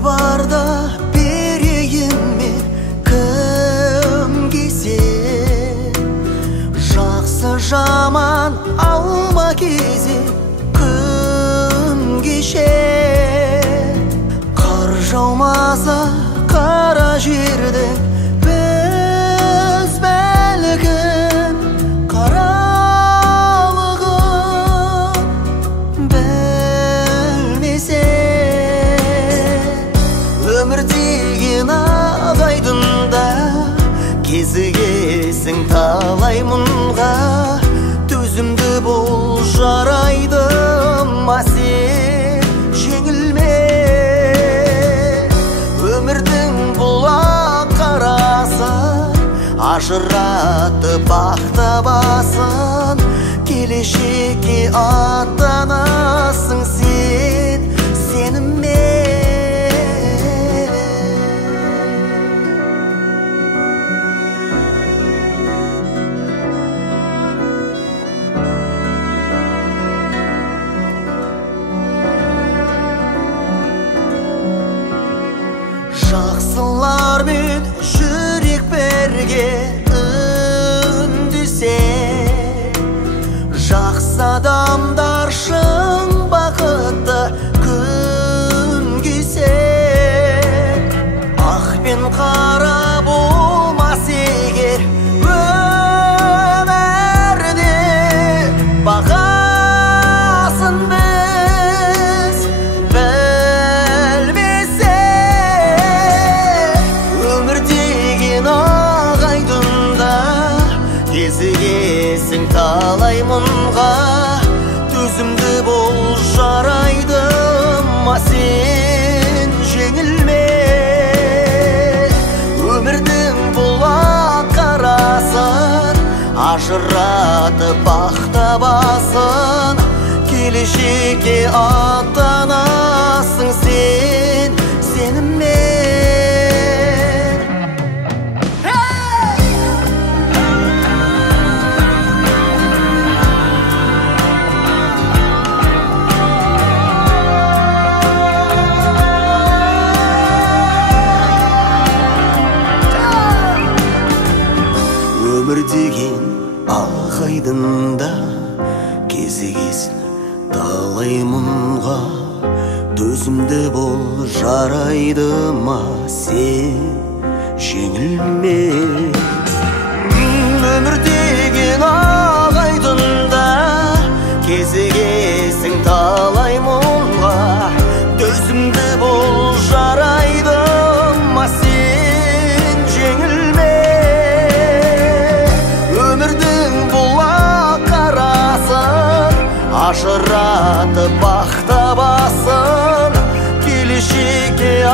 барда берейін мен кімгесе. Жақсы жаман алма кезе күн кеше. Қар жаумаса қара жердің біз бәлкім қаралығын білмесе. Өмір деген ағайдында кезігесің талай мұнға. Төзімді бол жарайды ма сен жеңілме. Өмірдің бұлақ қарасы ажыратып бақ табасын. Келешекке аттанасың сен сеніммен. Жақсылармен жүрек бірге үндесе. Жақсы адамдар шын бақытты күн кесе. Ақ пен қара болмас егер өмірде, бағасын біз білмесе. Өмір деген ағайдында кезігесің талай мұнға. Төзімді бол жарайды ма сен жеңілме. Өмірдің бұлақ қарасын ажыратып бақ табасын. Келешекке аттанасың сен сеніммен. Өмір деген ағайдында кезігесін талай мұнға. Төзімді бол жарайды ма сен жеңілме. Өмір деген ағайдында кезігесің талай мұнға. Төзімді бол жарайды ма сен жеңілме. Ажыратып бақ табасын. Келешекке